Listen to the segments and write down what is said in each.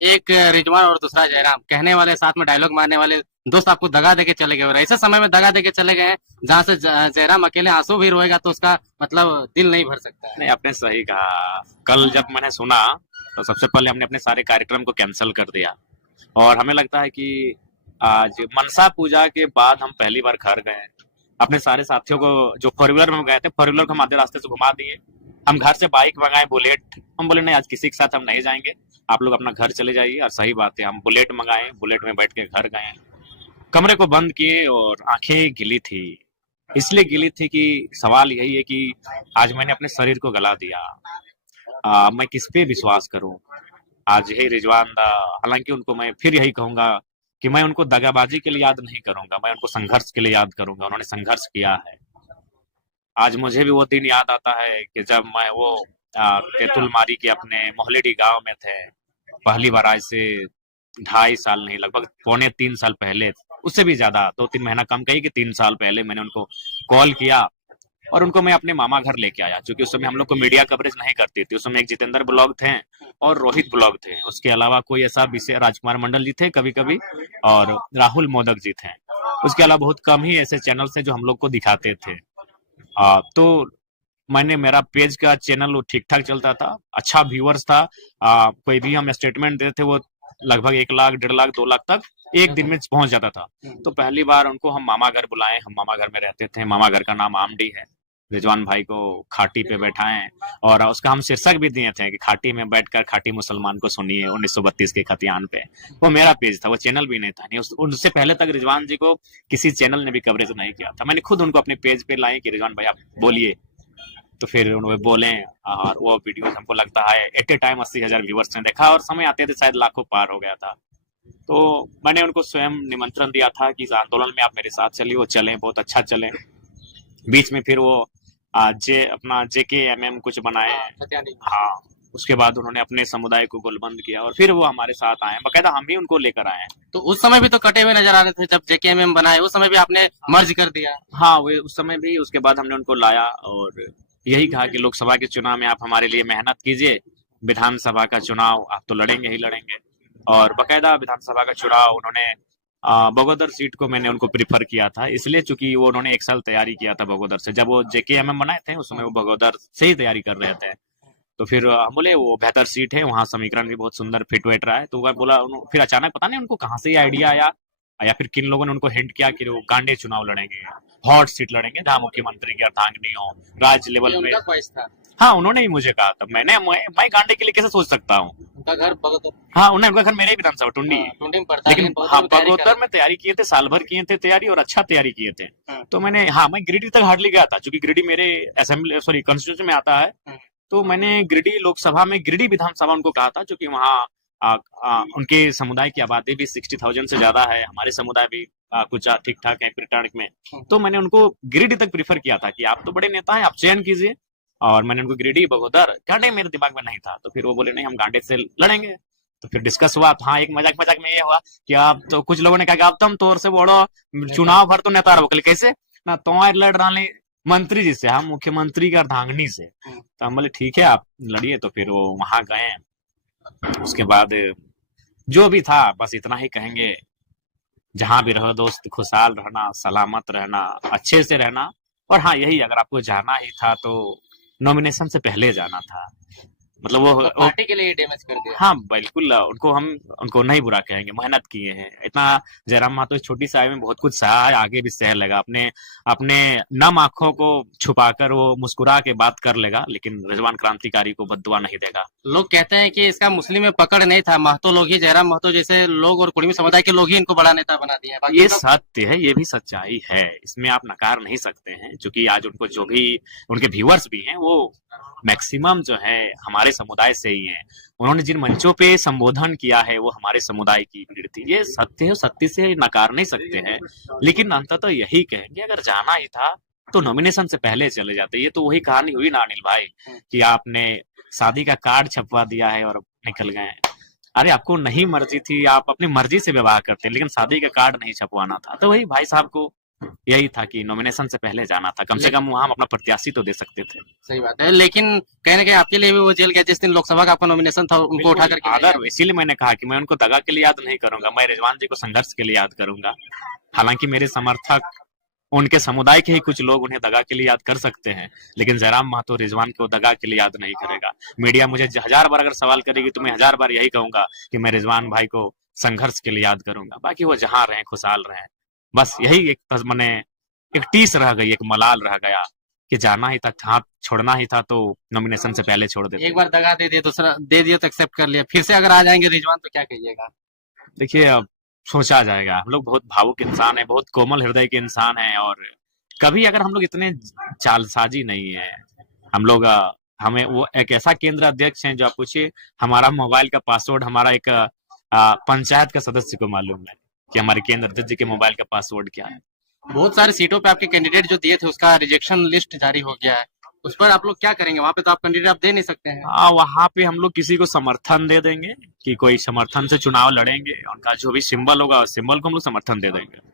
एक रिजवान और दूसरा जयराम, कहने वाले साथ में डायलॉग मारने वाले दोस्त आपको दगा देके चले गए, और ऐसे समय में दगा देके चले गए हैं जहां से जयराम अकेले आंसू भी रोएगा तो उसका मतलब दिल नहीं भर सकता है। नहीं, आपने सही कहा। कल जब मैंने सुना तो सबसे पहले हमने अपने सारे कार्यक्रम को कैंसिल कर दिया। और हमें लगता है कि आज मनसा पूजा के बाद हम पहली बार घर गए। अपने सारे साथियों को जो फोर व्हीलर में गए थे, फोर व्हीलर को हम आधे रास्ते से घुमा दिए। हम घर से बाइक मंगाए बुलेट। हम बोले नहीं, आज किसी के साथ हम नहीं जाएंगे, आप लोग अपना घर चले जाइए। और सही बात है, हम बुलेट मंगाए, बुलेट में बैठ के घर गए। कमरे को बंद किए और आंखें गिली थी। इसलिए गिली थी कि सवाल यही है कि आज मैंने अपने शरीर को गला दिया। मैं किस पे विश्वास करूं? आज यही रिजवान दा। हालांकि उनको मैं फिर यही कहूंगा कि मैं उनको दगाबाजी के लिए याद नहीं करूंगा, मैं उनको संघर्ष के लिए याद करूंगा। उन्होंने संघर्ष किया है। आज मुझे भी वो दिन याद आता है कि जब मैं वो तेतुलमारी के अपने मोहलेडी गांव में थे। पहली बार आज से 2.5 साल नहीं, लगभग 2.25-3 साल पहले, उससे भी ज्यादा, 2-3 महीना कम कही कि 3 साल पहले मैंने उनको कॉल किया और उनको मैं अपने मामा घर लेके आया। क्योंकि उस समय हम लोग को मीडिया कवरेज नहीं करती थी। उस समय एक जितेंद्र ब्लॉग थे और रोहित ब्लॉग थे। उसके अलावा कोई ऐसा विषय, राजकुमार मंडल जी थे कभी कभी, और राहुल मोदक जी थे। उसके अलावा बहुत कम ही ऐसे चैनल थे जो हम लोग को दिखाते थे। तो मैंने, मेरा पेज का चैनल वो ठीक ठाक चलता था, अच्छा व्यूअर्स था। कोई भी हम स्टेटमेंट देते थे वो लगभग 1 लाख, 1.5 लाख, 2 लाख तक एक दिन में पहुंच जाता था। तो पहली बार उनको हम मामा घर बुलाए। हम मामा घर में रहते थे। मामा घर का नाम आमडी है। रिजवान भाई को खाटी पे बैठाएं और उसका हम शीर्षक भी दिए थे कि खाटी में बैठकर खाटी मुसलमान को सुनिए 1932 के खतियान पे। वो मेरा पेज था, वो चैनल भी नहीं था। नहीं, उससे पहले तक रिजवान जी को किसी चैनल ने भी कवरेज नहीं किया था। मैंने खुद उनको अपने पेज पे लाए कि रिजवान भाई आप बोलिए। तो फिर उन्होंने बोले और वो वीडियो हमको लगता है एट ए टाइम 80,000 व्यूवर्स ने देखा और समय आते थे शायद लाखों पार हो गया था। तो मैंने उनको स्वयं निमंत्रण दिया था कि इस आंदोलन में आप मेरे साथ चलिए। वो चले, बहुत अच्छा चले। बीच में फिर वो अपना JKMM कुछ बनाए। हाँ, उसके बाद उन्होंने अपने समुदाय को गोलबंद किया और फिर वो हमारे साथ आए। बकायदा हम ही उनको लेकर आए। तो उस समय भी तो कटे हुए नजर आ रहे थे जब JKMM बनाए, उस समय भी आपने मर्ज कर दिया। हाँ, वो उस समय भी। उसके बाद हमने उनको लाया और यही कहा कि लोकसभा के चुनाव में आप हमारे लिए मेहनत कीजिए, विधानसभा का चुनाव आप तो लड़ेंगे ही लड़ेंगे। और बकायदा विधानसभा का चुनाव उन्होंने बगोदर सीट को मैंने उनको प्रीफर किया था, इसलिए चूंकि वो उन्होंने 1 साल तैयारी किया था बगोदर से। जब वो JKMM बनाए थे उस समय वो बगोदर से ही तैयारी कर रहे थे। तो फिर हम बोले वो बेहतर सीट है, वहां समीकरण भी बहुत सुंदर फिट वेट रहा है। तो वह बोला, फिर अचानक पता नहीं उनको कहाँ से ये आइडिया आया या फिर किन लोगों ने उनको हिंट किया कि वो गांडे चुनाव लड़ेंगे, हॉट सीट लड़ेंगे जहाँ मुख्यमंत्री की अर्धांगिनी हो, राज्य लेवल में। उनका ख्वाहिश था। हाँ, उन्होंने ही मुझे कहा था। मैं गांडे के लिए कैसे सोच सकता हूँ? उनका घर बगोदर। हाँ, उनका घर मेरे ही विधानसभा टुंडी है। टुंडी में पड़ता है, लेकिन बहुत हाँ, लोग तैयारी कर बगोदर रहे में तैयारी किए थे, साल भर किए थे तैयारी और अच्छा तैयारी किए थे। हैं। तो मैंने, हाँ, मैं गिरिडीह तक हार्डली गया था क्योंकि गिरिडीह मेरे असेंबली, सॉरी, कॉन्स्टिट्यूशन में आता है। तो मैंने गिरिडीह लोकसभा में, गिरिडीह विधानसभा उनको कहा था क्योंकि वहाँ उनके समुदाय की आबादी भी 60,000 से ज्यादा है। हमारे समुदाय भी कुछ ठीक ठाक है रिटर्न में। तो मैंने उनको गिरिडीह तक प्रीफर किया था कि आप तो बड़े नेता हैं, आप चयन कीजिए। और मैंने उनको गिरिडीह, बगोदर, गांडे मेरे दिमाग में नहीं था। तो फिर वो बोले नहीं, हम गांडे से लड़ेंगे। तो फिर डिस्कस हुआ। हाँ, एक मजाक मजाक में ये हुआ कि आप तो, कुछ लोगों ने कहा कि आप तुम तोर से बड़ो चुनाव भर तो नेता रहो। कैसे ना, तुम्हारे लड़ रहे मंत्री जी से, हम मुख्यमंत्री की अर्धांगिनी से। तो हम बोले ठीक है, आप लड़िए। तो फिर वो वहां गए। उसके बाद जो भी था बस इतना ही कहेंगे, जहां भी रहो दोस्त, खुशहाल रहना, सलामत रहना, अच्छे से रहना। और हाँ, यही, अगर आपको जाना ही था तो नॉमिनेशन से पहले जाना था। मतलब तो पार्टी के लिए डैमेज कर दिया। हाँ, बिल्कुल। उनको नहीं बुरा कहेंगे, मेहनत किए हैं इतना। जयराम महतो इस छोटी सी आयु में बहुत कुछ सहा है, आगे भी सह लेगा। अपने अपने नम आंखों को छुपाकर वो मुस्कुरा के बात कर लेगा, लेकिन रिजवान क्रांतिकारी को बद्दुआ नहीं देगा। लोग कहते हैं कि इसका मुस्लिम में पकड़ नहीं था, महतो लोग ही, जयराम महतो जैसे लोग और कुर्मी समुदाय के लोग ही इनको बड़ा नेता बना दिया है। ये सत्य है, ये भी सच्चाई है, इसमें आप नकार नहीं सकते हैं। क्योंकि आज उनको जो भी उनके व्यूअर्स भी हैं वो मैक्सिमम जो है हमारे समुदाय से ही है। उन्होंने जिन मंचों पे संबोधन किया है वो हमारे समुदाय की भीड़ थी। ये सत्य है, सत्य से नकार नहीं सकते हैं। लेकिन अंततः यही कहेंगे, अगर जाना ही था तो नॉमिनेशन से पहले चले जाते। ये तो वही कहानी हुई ना अनिल भाई, कि आपने शादी का कार्ड छपवा दिया है और निकल गए। अरे, आपको नहीं मर्जी थी, आप अपनी मर्जी से विवाह करते, लेकिन शादी का कार्ड नहीं छपवाना था। तो वही भाई साहब को यही था कि नॉमिनेशन से पहले जाना था, कम से कम वहां हम अपना प्रत्याशी तो दे सकते थे। सही बात है, लेकिन कहीं ना कहीं आपके लिए भी वो जेल गया जिस दिन लोकसभा का आपका नॉमिनेशन था, उनको उठा करके ले आदर, गया। इसीलिए मैंने कहा कि मैं उनको दगा के लिए याद नहीं करूंगा, मैं रिजवान जी को संघर्ष के लिए याद करूंगा। हालांकि मेरे समर्थक, उनके समुदाय के ही कुछ लोग उन्हें दगा के लिए याद कर सकते हैं, लेकिन जयराम महतो रिजवान को दगा के लिए याद नहीं करेगा। मीडिया मुझे 1000 बार अगर सवाल करेगी तो मैं 1000 बार यही कहूंगा कि मैं रिजवान भाई को संघर्ष के लिए याद करूंगा। बाकी वो जहां रहे खुशहाल रहे, बस यही एक मैंने एक टीस रह गई, एक मलाल रह गया कि जाना ही था, हाथ छोड़ना ही था तो नॉमिनेशन से पहले छोड़ देते। एक बार दगा दे दिया, दूसरा दे दिया तो एक्सेप्ट कर लिया, फिर से अगर आ जाएंगे रिजवान तो क्या कहिएगा? देखिए, अब सोचा जाएगा। हम लोग बहुत भावुक इंसान है, बहुत कोमल हृदय के इंसान हैं, और कभी अगर हम लोग इतने चालसाजी नहीं है। हम लोग हमें वो एक ऐसा केंद्र अध्यक्ष हैं जो आप पूछिए, हमारा मोबाइल का पासवर्ड हमारा एक पंचायत का सदस्य को मालूम है कि हमारे केंद्र अध्यक्ष जी के मोबाइल का पासवर्ड क्या है। बहुत सारे सीटों पे आपके कैंडिडेट जो दिए थे उसका रिजेक्शन लिस्ट जारी हो गया है, उस पर आप लोग क्या करेंगे? वहां पे तो आप कैंडिडेट आप दे नहीं सकते हैं। हाँ, वहां पे हम लोग किसी को समर्थन दे देंगे कि कोई समर्थन से चुनाव लड़ेंगे, उनका जो भी सिंबल होगा उस सिंबल को हम लोग समर्थन दे देंगे।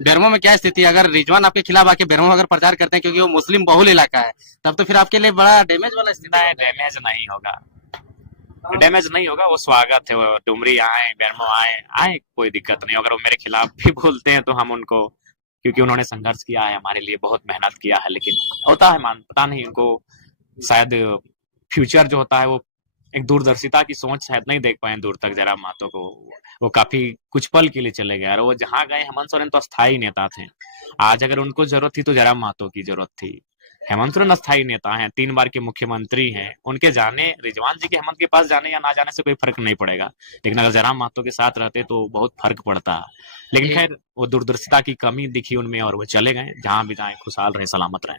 बेरमो में क्या स्थिति है? अगर रिजवान आपके खिलाफ आके बेरमो अगर प्रचार करते हैं, क्योंकि वो मुस्लिम बहुल इलाका है, तब तो फिर आपके लिए बड़ा डैमेज वाला स्थिति है। डैमेज नहीं होगा, डैमेज नहीं होगा, वो स्वागत है। वो डुमरी आए, बेरमो आए आए, कोई दिक्कत नहीं। अगर वो मेरे खिलाफ भी बोलते हैं तो हम उनको, क्योंकि उन्होंने संघर्ष किया है हमारे लिए, बहुत मेहनत किया है, लेकिन होता है पता नहीं उनको शायद फ्यूचर जो होता है वो एक दूरदर्शिता की सोच शायद नहीं देख पाए दूर तक। जयराम महतो को वो काफी कुछ पल के लिए चले गए, और वो जहां गए, हेमंत सोरेन तो अस्थायी नेता थे। आज अगर उनको जरूरत थी तो जयराम महतो की जरूरत थी। हेमंत सोरेन अस्थायी नेता हैं, 3 बार के मुख्यमंत्री हैं, उनके जाने, रिजवान जी के हेमंत के पास जाने या ना जाने से कोई फर्क नहीं पड़ेगा, लेकिन अगर जयराम महतो के साथ रहते तो बहुत फर्क पड़ता। लेकिन खैर, वो दूरदर्शिता की कमी दिखी उनमें और वो चले गए, जहां भी जाए खुशहाल रहे, सलामत रहे।